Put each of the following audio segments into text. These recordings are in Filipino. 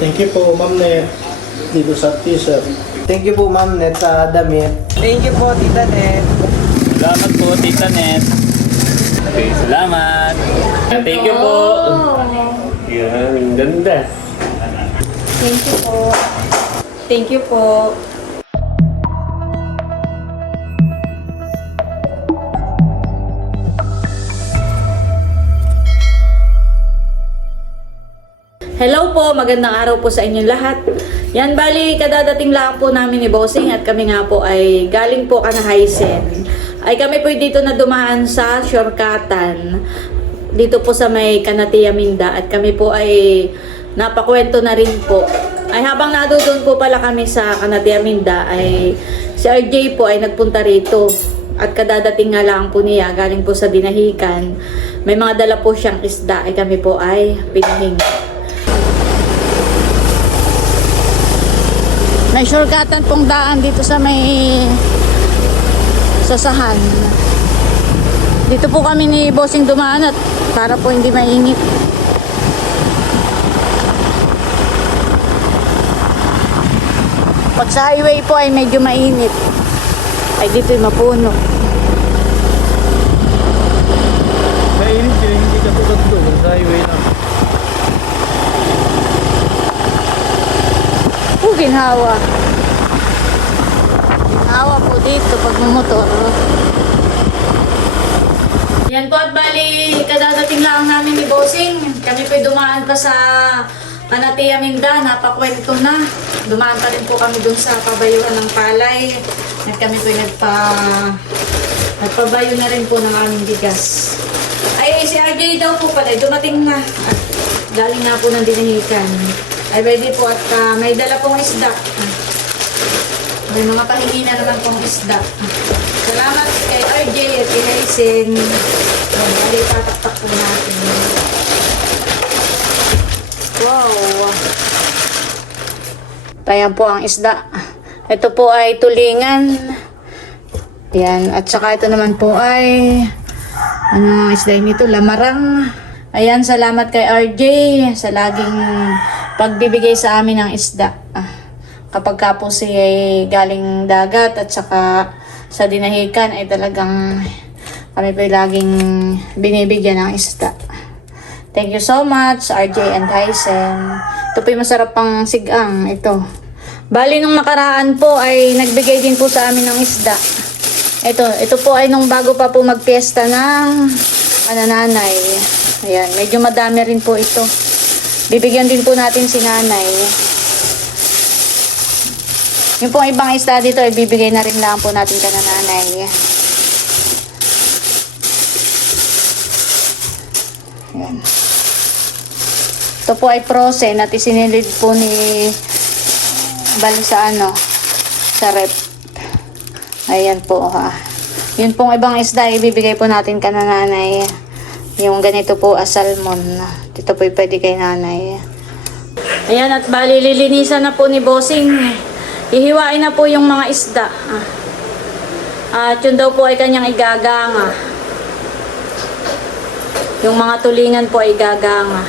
Thank you po, Ma'am Net, dito sa t-shirt. Thank you po ma'am net sa damit. Thank you po, Tita Net. Salamat po, Tita Net. Okay, salamat. Thank you po. Yan, ganda. Thank you po. Thank you po. Hello po, magandang araw po sa inyong lahat. Yan, bali, kadadating lang po namin ni Bossing at kami nga po ay galing po ka na Hisense. Ay kami po dito na dumaan sa Shortcutan. Dito po sa may Kanatia Minda at kami po ay napakwento na rin po. Ay habang nadoon po pala kami sa Kanatia Minda ay si RJ po ay nagpunta rito. At kadadating nga lang po niya galing po sa dinahikan. May mga dala po siyang isda ay kami po ay pinahingi. May shortcutan pong daan dito sa may sasahan. Dito po kami ni Bossing dumaan at para po hindi mainit. Pag sa highway po ay medyo mainit. Ay dito ay mapuno. Mainit yun, hindi ka tulad doon, sa highway lang. Oh, ginhawa. Ginhawa po dito pag mumotor. Yan po at bali, kadadating lang namin ni Bossing. Kami po dumaan pa sa Manatia Minda, napakwento na. Dumaan pa rin po kami dun sa pabayuhan ng palay. At kami po nagpa... Nagpabayo na rin po ng aming bigas. Ay, si RJ daw po pala, dumating na. At galing nga po ng dinahikan. Ay, ready po at ah, may dala pong isda. May mga pahingi na naman pong isda. Salamat kay RJ at kay. Ayan, bali, tataktak po natin. Wow! Ayan po ang isda. Ito po ay tulingan. Ayan. At saka ito naman po ay ano ang isda nito? Lamarang. Ayan, salamat kay RJ sa laging pagbibigay sa amin ng isda. Ah, kapag ka po siya galing dagat at saka sa dinahikan ay talagang kami po laging binibigyan ng isda. Thank you so much, RJ and Tyson. Ito po yung masarap pang sigang. Ito. Bali, nung nakaraan po ay nagbigay din po sa amin ng isda. Ito, ito po ay nung bago pa po magpiesta ng panananay. Ayan, medyo madami rin po ito. Bibigyan din po natin si nanay. Yung pong ibang isda dito ay bibigay na rin lang po natin ka na nanay. Ayan. Ito po ay frozen at isinilid po ni bali sa ano sa rep. Ayan po ha. Yun pong ibang isda ibibigay po natin ka na nanay. Yung ganito po as salmon. Dito po pwede kay nanay. Ayan at bali lilinisan na po ni Bossing. Ihiwain na po yung mga isda. Ah. At yun daw po ay kanyang igaganga. Yung mga tulingan po ay gaganga.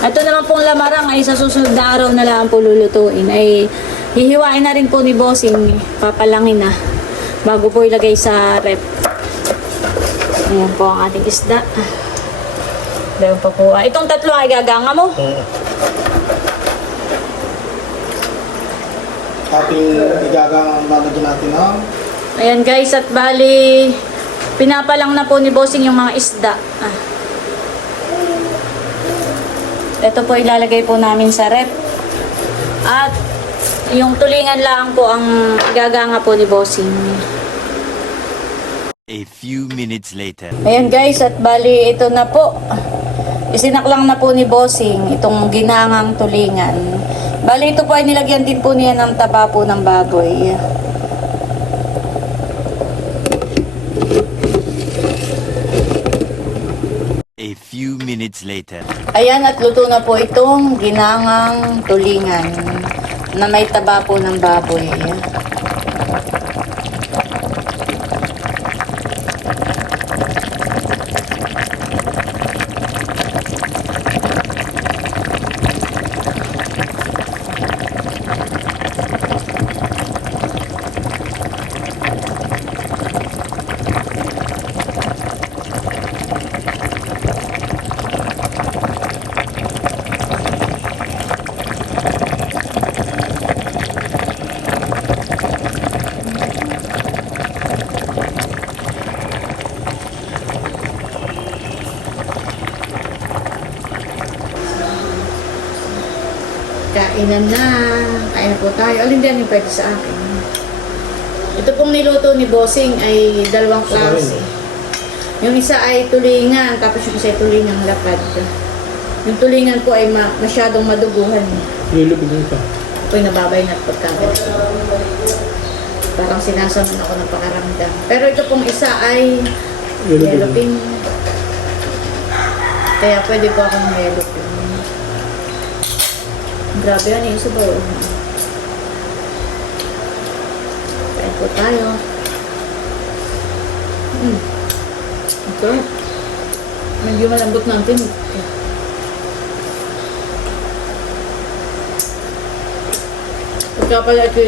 Ito naman pong lamarang ay sa susunod na araw na lang po lulutuin. Ay hihiwain na rin po ni Bossing. Papalangin na. Bago po ilagay sa rep. Ayan po ang ating isda. Dahil pa po. ah, Itong tatlo ay gaganga mo. Oo. Ating igagang lalagyan natin ng Ayan guys, at bali, pinapalang na po ni Bossing yung mga isda. Ah. Ito po ilalagay po namin sa rep. At yung tulingan lang po ang gaganga po ni Bossing. A few minutes later. Ayan guys, at bali ito na po. Isinaklang na po ni Bossing itong ginangang tulingan. Bali ito po ay nilagyan din po niya ng taba po ng baboy. A few minutes later. Ayan at luto na po itong ginangang tulingan na may taba po ng baboy. Kainan na. Kain na po tayo. Alin din yung pwede sa akin. Ito pong niluto ni Bossing ay dalawang klase. Yung isa ay tulingan, tapos yung isa ay tulingang lapad. Yung tulingan po ay ma- masyadong maduguhan. Mo pa. Ako'y nababay na pagkagat. Parang sinasaman ako ng pakaramdam. Pero ito pong isa ay yellow mo. pin. Kaya pwede po akong yellow. Grabe yan, yung isa ba? Kain po tayo. Mm. Ito. Medyo malambot ng tinik. Pagka pala ito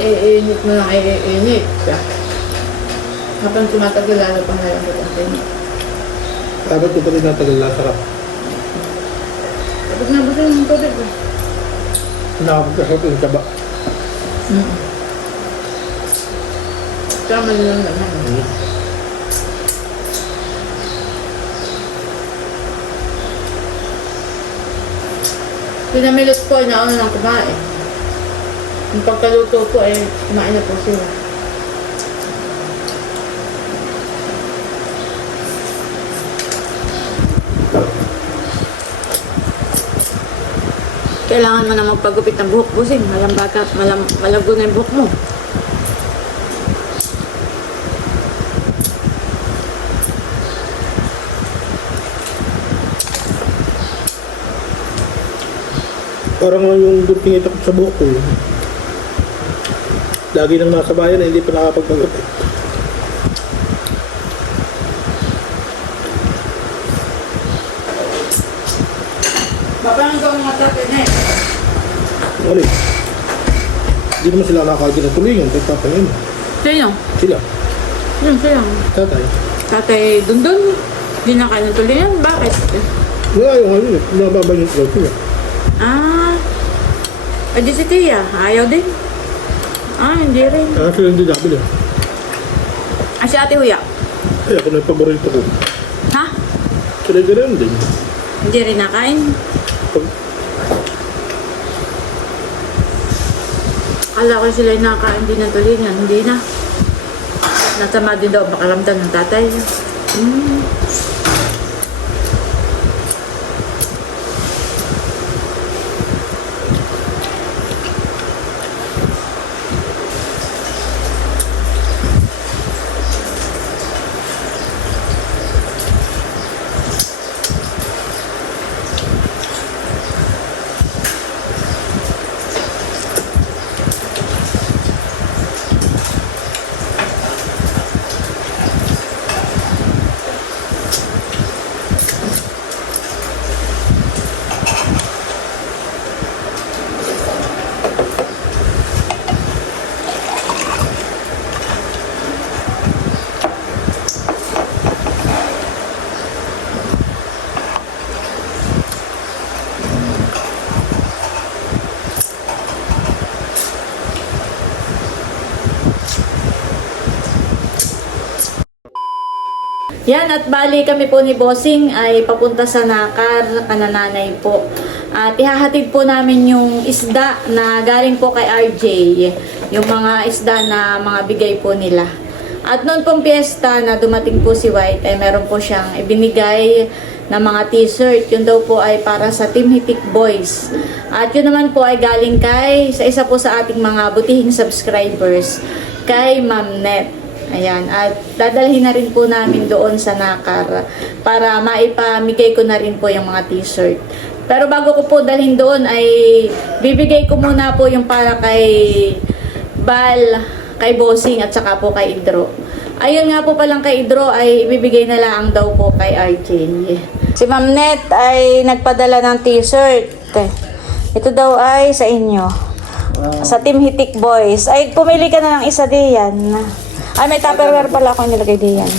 iinit mo lang iinit. Habang tumatagal, lalo pang lalambot ang tinik. Dapat ko pa rin natagal na sarap. Tapos nabot yung tubig. eh. Nakapagkasarap yung taba. Mm. Tama lang naman. Pinamilot ko, nauna lang kumain. Yung pagkaluto ko, eh, kumain na po sila. Kailangan mo na magpagupit ng buhok, busing. Malambaga, malam, malago na yung buhok mo. Parang yung gurting itakot sa buhok ko. eh. Lagi nang nasa bayan na hindi pa nakapagpagupit. Paano ko mga tatay na eh? Ano eh? Hindi naman sila nakakagin ng tulingan. Pagpapayin. Sino? Sila. Yun, sino? Tatay. Tatay Dundun. Hindi na kayo natuloyan. Bakit? Wala yung ano eh. Nababa yung throat nila. Ah. Ay, di si Tia. Ayaw din. Ah, hindi rin. Kaya sila hindi dabil eh. Ah, si Ate Huya. Kaya ako na yung paborito ko. Ha? Sila ganun din. Hindi rin nakain. Pag, Kala ko sila yung nakain din ng tulingan. Hindi na. Nasama din daw makaramdam ng tatay. Hmm. Yan, at bali kami po ni Bossing ay papunta sa Nakar, kanananay po. At ihahatid po namin yung isda na galing po kay RJ. Yung mga isda na mga bigay po nila. At noon pong piyesta na dumating po si White ay meron po siyang ibinigay na mga t-shirt. Yun daw po ay para sa Team Hitik Boys. At yun naman po ay galing kay sa isa po sa ating mga butihing subscribers kay Ma'am Net. Ayan, at dadalhin na rin po namin doon sa Nakar para maipamigay ko na rin po yung mga t-shirt. Pero bago ko po dalhin doon ay bibigay ko muna po yung para kay Bal, kay Bossing at saka po kay Idro. Ayun nga po palang kay Idro ay ibibigay na lang daw po kay RJ. Si Ma'am Net ay nagpadala ng t-shirt. Ito daw ay sa inyo. Sa Team Hitik Boys. Ay, pumili ka na ng isa diyan. Ay, may tupperware pala ako nilagay diyan.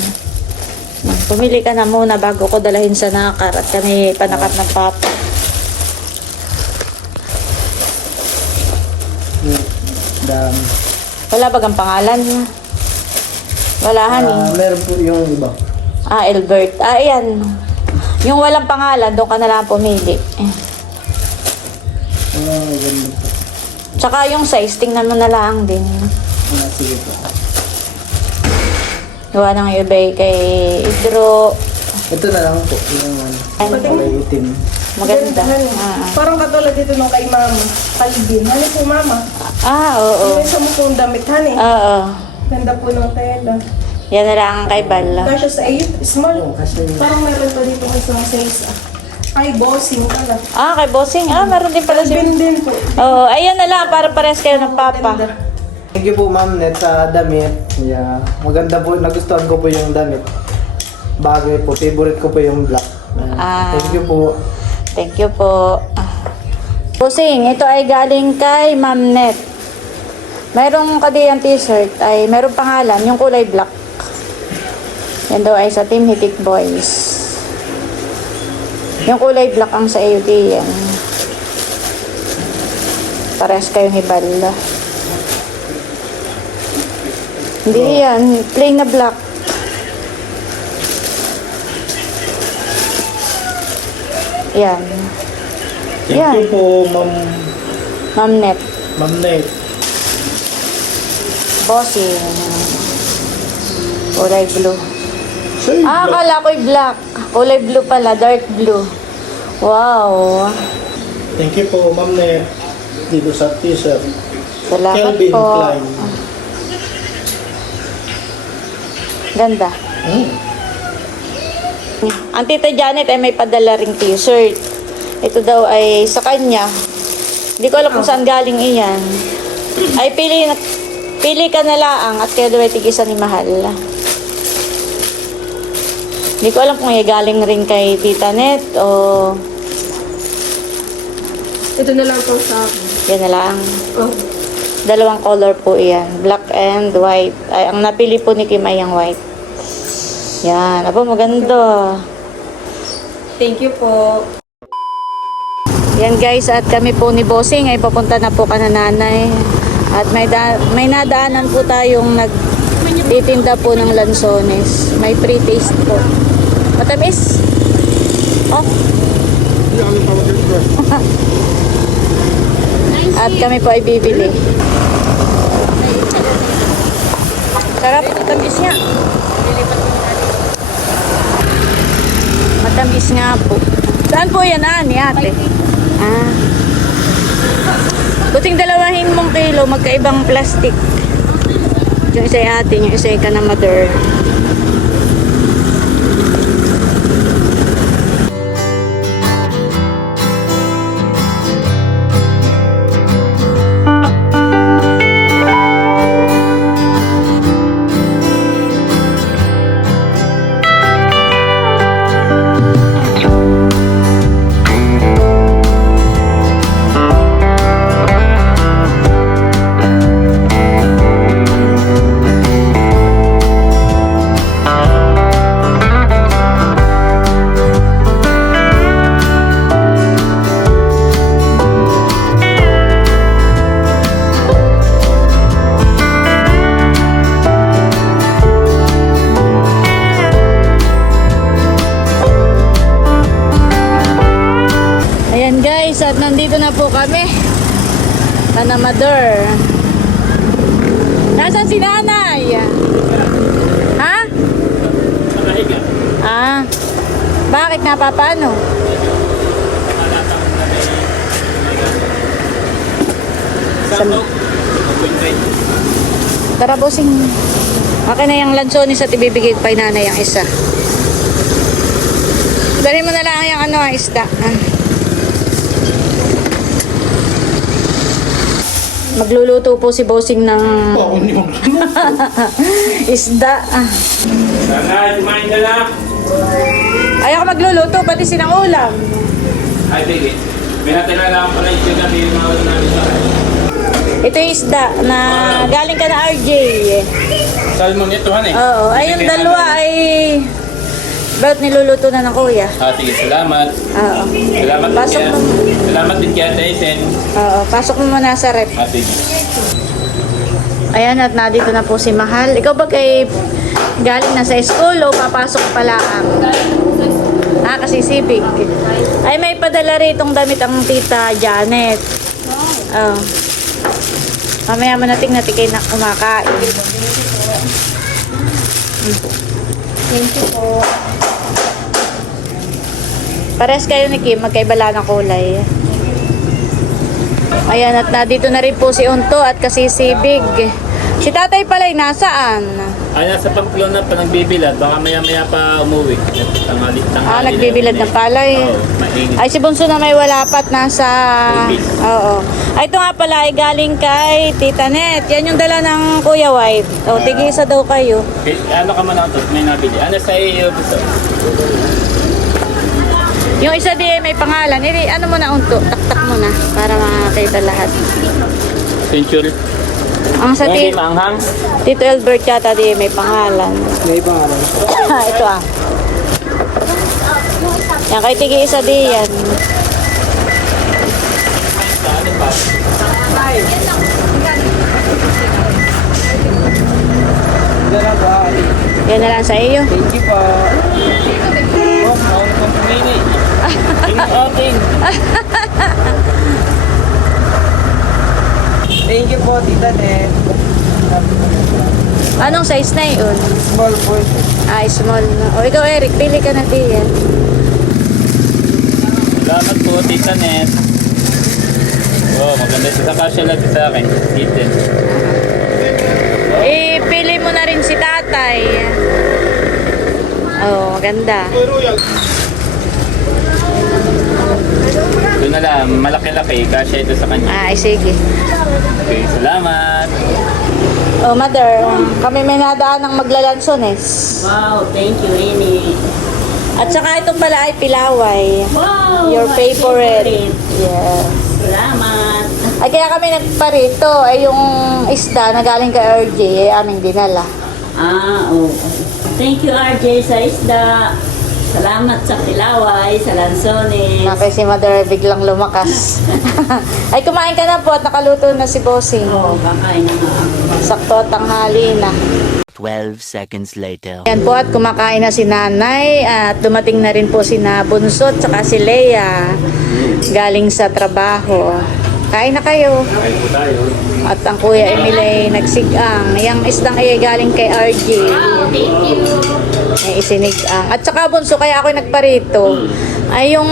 Pumili ka na muna bago ko dalahin sa nakar at kami panakat ng papa. Dami. Wala bagang pangalan? Wala, honey. Ah, meron po yung iba. Ah, Albert. Ah, ayan. Yung walang pangalan, doon ka na lang pumili. Eh. Ah, ganun po. Tsaka yung size, tingnan mo na lang din. Ah, sige po. Gawa ng ibay kay Idro. Ito na lang po. Yung ano, kulay itim. Maganda. Ah, Parang katulad dito nung kay mama. Calvin. Hani po mama. ah oo. May isa mo pong damit, hani. Oo. Ganda po ng tela. Yan na lang ang kay Bala. Kasya sa 8, small. Oo, kasi Parang meron pa dito isang size ah. Ay, bossing pala. Ah, kay Bossing. Ah, meron din pala siya. Calvin din po. Oo, ayan na lang para pares kayo ng papa. Ganda. Thank you po ma'am net sa damit. Yeah. Maganda po, nagustuhan ko po yung damit. Bagay po, favorite ko po yung black. Ah. Thank you po. Thank you po. Bossing, ito ay galing kay Ma'am Net. Mayroong kadiyang t-shirt ay mayroong pangalan, yung kulay black. Yan daw ay sa Team Hitik Boys. Yung kulay black ang sa AUT yan. Pares kayong hibal. Hindi yan, plain na black. Yan. Thank Yan. you po, Ma'am Ma'am Net. Ma'am Net. Bossing. Kulay blue. Sa'yo, Ah, black. akala ko'y black. Kulay blue pala, dark blue. Wow. Thank you po, Ma'am Net. Dito sa t-shirt. Salamat Kelvin po. Klein. Ganda. Hmm. Ang tita Janet ay may padala ring t-shirt. Ito daw ay sa kanya. Hindi ko alam kung saan galing iyan. Ay pili na, pili ka na laang at kaya daw ay tigisa ni Mahal. Hindi ko alam kung ay galing rin kay Tita Net o Ito na lang po sa akin. yan na lang. Oh. Dalawang color po iyan. Black and white. Ay, ang napili po ni Kim ay ang white. Yan. Aba, maganda. Thank you po. Yan guys, at kami po ni Bossing ay papunta na po ka na nanay. At may, da- may nadaanan po tayong nagtitinda po ng lansones. May pre-taste po. Matamis? Oh. At kami po ay bibili. Sarap, matamis nga. Matamis nga po. Saan po yan, Ani, ate? Ah. Buting dalawahin mong kilo, magkaibang plastic. Yung isa ay atin, yung isa ay po kami. Kanamador. Nasaan si nanay? Ha? Ah. Bakit nga papaano? Sandok. Tara bossing. Akin na yung lansones at ibibigay kay nanay ang isa. Dali mo na lang yung ano, isda. Ah. Magluluto po si bossing ng ni Ma'am isda. Ah. Sana, kumain ka lang. Ay ako magluluto, pati sinang ulam. Ay, sige. May natira lang pala yung sinabi yung mga namin sa akin. Ito yung isda na galing ka na RJ. Salmon ito, han eh. Oo, ay yung dalawa ay Ba't niluluto na ng kuya? Ah, sige, salamat. Oo. Salamat din Pasok kaya. mo. Salamat din kaya Tyson. Oo, pasok mo muna sa rep. Ah, sige. Ayan, at nandito na po si Mahal. Ikaw ba kay galing na sa school o papasok pa lang? Ah, kasi sibig. Ay, may padala ritong damit ang tita Janet. Oh. Mamaya mo nating natikay na kumakain. Thank you po. Pares kayo ni Kim, magkaiba lang ng kulay. Ayan, at na dito na rin po si Unto at kasi si Big. Si tatay pala'y nasaan? Ay, nasa Pamplona pa nagbibilad. Baka maya-maya pa umuwi. Tanghali, tanghali Ah, na nagbibilad yun. ng palay. Oo, mainit. Ay, si Bunso na may walapat nasa... Oo. Ay, ito nga pala ay galing kay Tita Net. Yan yung dala ng Kuya White. O, tigisa daw kayo. Eh, Ano ka man ako may nabili. Ano sa iyo? Gusto? Yung isa di may pangalan. Iri, ano mo na unto? Taktak mo na para makakita lahat. Century. Ang sa Hindi ti- maanghang. Tito Albert yata di may pangalan. May pangalan. ito ah. Yan, kay tigi isa di yan. Yan na lang sa iyo. Thank you po. Oh, mauna pang pumili. King ating. Thank you po, Tita Net. Anong size na yun? Small po. Ah, small na. O ikaw Eric, pili ka na di yan. Salamat po, Tita Net. Oh, maganda sa kasya lang sa akin. Tita. Eh, pili mo na rin si tatay. Oh, maganda. Royal. Lang, malaki-laki. Kasya ito sa kanya. Ah, ay, sige. Okay, salamat. Oh, mother, kami may nadaan ng maglalansones. Wow, thank you, Rini. At saka ito pala ay pilaway. Wow, Your my favorite. favorite. Yeah. Salamat. Ay, kaya kami nagparito. Ay, yung isda na galing kay RJ, ay aming dinala. Ah, oo. Thank you, RJ, sa isda. Salamat sa pilaway, sa lansones. Na kay si mother biglang lumakas. ay, kumain ka na po at nakaluto na si Bossing. Oo, kakain na nga ako. Sakto at tanghali na. 12 seconds later. Yan po at kumakain na si nanay at dumating na rin po si na Bunso at saka si Leia galing sa trabaho. Kain na kayo. Kain po tayo. At ang kuya Emil ay nagsigang. Yung isdang ay galing kay RJ. Thank you. May isinigang. At saka bunso, kaya ako nagparito. Ay yung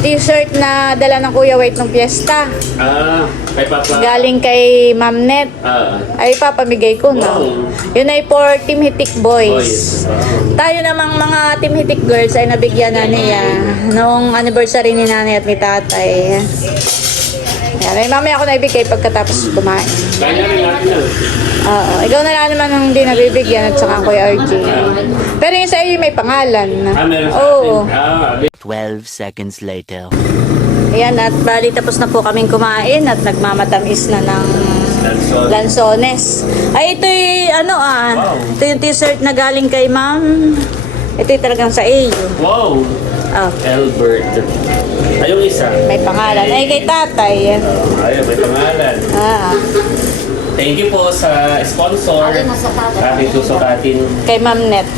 t-shirt na dala ng Kuya White ng piyesta. Ah, kay Papa. Galing kay Ma'am Net. Ah, Ay papamigay ko na. Yun ay for Team Hitik Boys. boys. Tayo namang mga Team Hitik Girls ay nabigyan na niya noong anniversary ni nanay at ni tatay. Yan, ay mamaya ako naibigay pagkatapos kumain. Kaya rin natin na. Oo, ikaw na lang naman ang hindi nabibigyan at saka Kuya RJ. Pero yung sa iyo may pangalan. Ah, meron sa Oo. atin. Ah, 12 seconds later. Ayan, at bali tapos na po kaming kumain at nagmamatamis na ng Lanson. lansones. Ay, ito'y ano ah, Wow. ito yung t-shirt na galing kay ma'am. Ito'y talagang sa iyo. Wow! Oh, Albert. Ay, yung isa. may pangalan. Ay, kay tatay. Ay, may pangalan. Ah, Thank you po sa sponsor. Ating susukatin. kay ma'am Net.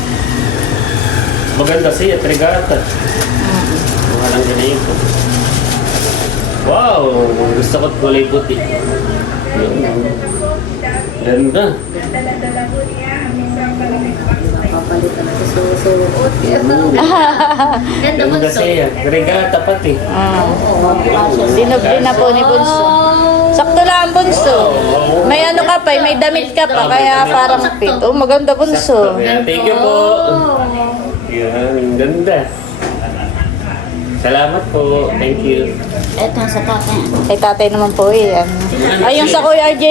Maganda siya, Trigata. Mga lang ganito. Wow! Gusto ko kulay puti. Yun. Ganda. Ganda mo Ganda siya. Trigata pati. Ah. Dinoble na po ni Bunso. Sakto lang Bunso. May ano ka pa, may damit ka pa, kaya parang fit. Oh, maganda Bunso. Kaya, Thank you po. Yan, ganda. Salamat po. Thank you. Eto sa tatay. Kay tatay naman po eh. Ano. Ay, yung sa Kuya RJ,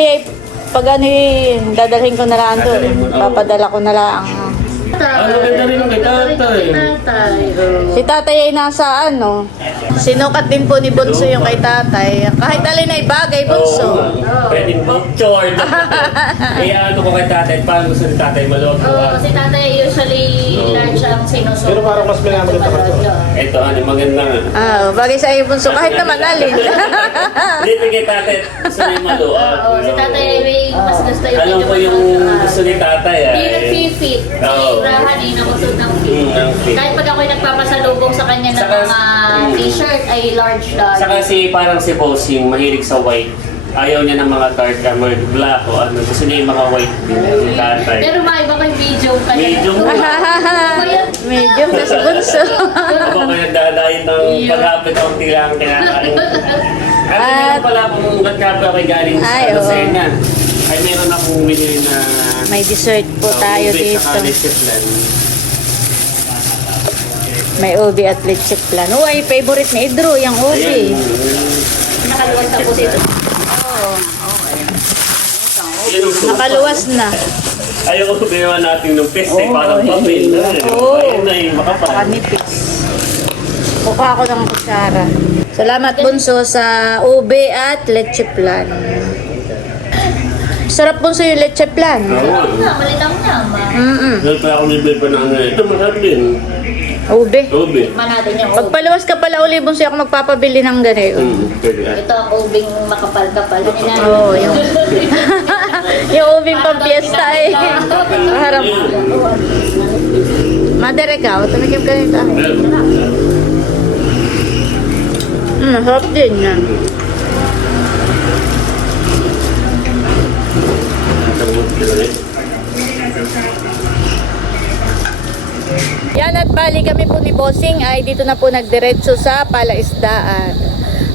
pag ano eh, dadalhin ko na lang doon. Papadala ko na lang. Ah, maganda rin ang kay tatay. Si tatay ay nasa ano. Sinukat din po ni Bunso yung kay tatay. Kahit alin ay bagay, Bunso. Pwede po. Chord. Kaya ano ko kay tatay, paano gusto ni tatay maluto? Oo, ah? si tatay usually large ang sinusunod. Pero parang mas minamaganda ka to. Ito, ano, maganda nga. Ah, bagay sa iyo bunso kahit naman alin. Dito kay tatay, gusto niya maluwag. Oo, si tatay ay may mas gusto yung Alam ko yung gusto ni tatay Hindi ay... nag-fit. Oo. Ibrahan eh, nakusot ng fit. Mm, ang fit. Kahit pag ako'y nagpapasalubong sa kanya ng Saka- mga Mm. t-shirt ay large large. Saka si parang si Bossing, mahilig sa white. Ayaw niya ng mga dark or black o ano. Gusto niya yung mga white din. Si tatay. Pero maiba ko yung video kanya. Medium. Medium na si bunso. Ako kaya nagdadayit ng paghapit ang tilang kinakain. At meron pala akong nagkape ako galing sa Ay, oo. Lucena. Ay meron akong binili na May dessert po tayo dito. May ubi at leche plan. Uy, favorite ni Idro, yung ubi. Nakaluwas na po dito. Suka. Nakaluwas na. Ayaw ko ginawa natin ng peste, Oo, parang eh. papel. Oo. Ayun na yung makapal. Pakanipis. Mukha ko ng kutsara. Salamat bunso sa ube at leche plan. Sarap bunso yung leche plan. Oo. Na, malinaw na. Ma. Mm-mm. Dahil pa ako nibili pa ng ano. Ito masarap din. Ube. Ube. Tikman natin yung ube. ka pala uli, bunso ako magpapabili ng ganito. Mm, pwede. Ito ang ubing makapal-kapal. Ano na? Oo, yung, yung ubing pampiesta eh. Harap. Mother, ikaw, tumikip ka nito. Mm, sarap din yan. Yan at bali kami po ni Bossing ay dito na po nagdiretso sa palaisdaan.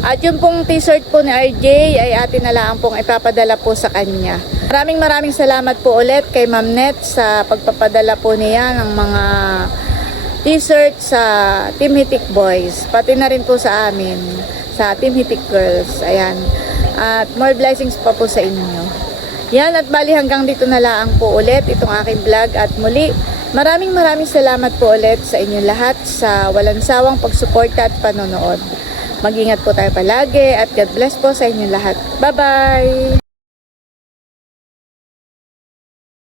At yung pong t-shirt po ni RJ ay atin na lang pong ipapadala po sa kanya. Maraming maraming salamat po ulit kay Ma'am Net sa pagpapadala po niya ng mga t-shirt sa Team Hitik Boys. Pati na rin po sa amin, sa Team Hitik Girls. Ayan. At more blessings pa po sa inyo. Yan at bali hanggang dito na lang po ulit itong aking vlog at muli maraming maraming salamat po ulit sa inyo lahat sa walang sawang pagsuporta at panonood. Mag-ingat po tayo palagi at God bless po sa inyo lahat. Bye-bye!